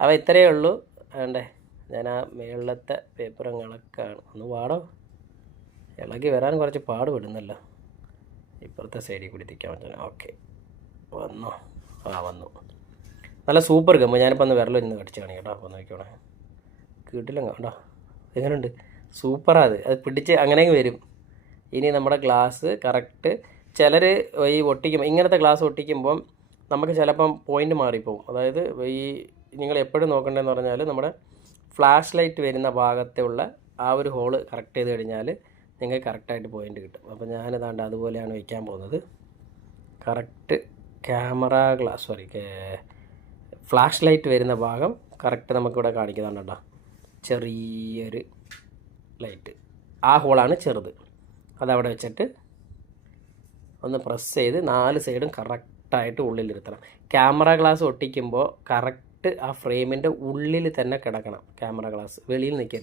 അപ്പോൾ ഇത്രയേ ഉള്ളൂ. വേണ്ടേ, ഞാൻ ആ മേളത്തെ പേപ്പറും ഇളക്കാണ്. ഒന്ന് പാടോ, ഇളകി വരാൻ കുറച്ച് പാടുപെടുന്നല്ലോ. ഇപ്പുറത്തെ സൈഡിൽ കൂടി തിരിക്കാൻ പറ്റുന്നു. ഓക്കെ, വന്നോ? വന്നു. നല്ല സൂപ്പർ ഗമ്മ്. ഞാനിപ്പോൾ ഒന്ന് വിരലൊന്ന് കടിച്ച് കാണി കേട്ടോ. അപ്പോൾ നോക്കിക്കോണേ, കിട്ടില്ല കേട്ടോ. എങ്ങനെയുണ്ട്? സൂപ്പറാണ് അത് പിടിച്ച് അങ്ങനെ വരും. ഇനി നമ്മുടെ ഗ്ലാസ് കറക്റ്റ്, ചിലർ ഈ ഒട്ടിക്കുമ്പോൾ, ഇങ്ങനത്തെ ഗ്ലാസ് ഒട്ടിക്കുമ്പം നമുക്ക് ചിലപ്പം പോയിൻ്റ് മാറിപ്പോവും. അതായത് ഈ നിങ്ങൾ എപ്പോഴും നോക്കേണ്ടതെന്ന് പറഞ്ഞാൽ നമ്മുടെ ഫ്ലാഷ് ലൈറ്റ് വരുന്ന ഭാഗത്തുള്ള ആ ഒരു ഹോള് കറക്റ്റ് ചെയ്ത് കഴിഞ്ഞാൽ നിങ്ങൾക്ക് കറക്റ്റായിട്ട് പോയിൻ്റ് കിട്ടും. അപ്പോൾ ഞാനിതാണ്ട് അതുപോലെയാണ് വയ്ക്കാൻ പോകുന്നത്. Correct camera glass, sorry, flash light വരുന്ന ഭാഗം കറക്റ്റ് നമുക്കിവിടെ കാണിക്കുന്നുണ്ട് കേട്ടോ. ചെറിയൊരു ലൈറ്റ്, ആ ഹോളാണ് ചെറുത്. അതവിടെ വെച്ചിട്ട് ഒന്ന് പ്രസ് ചെയ്ത് 4 സൈഡും കറക്റ്റായിട്ട് ഉള്ളിലിരുത്തണം. ക്യാമറ ഗ്ലാസ് ഒട്ടിക്കുമ്പോൾ കറക്റ്റ് ആ ഫ്രെയിമിൻ്റെ ഉള്ളിൽ തന്നെ കിടക്കണം ക്യാമറ ഗ്ലാസ്, വെളിയിൽ നിൽക്കരുത്.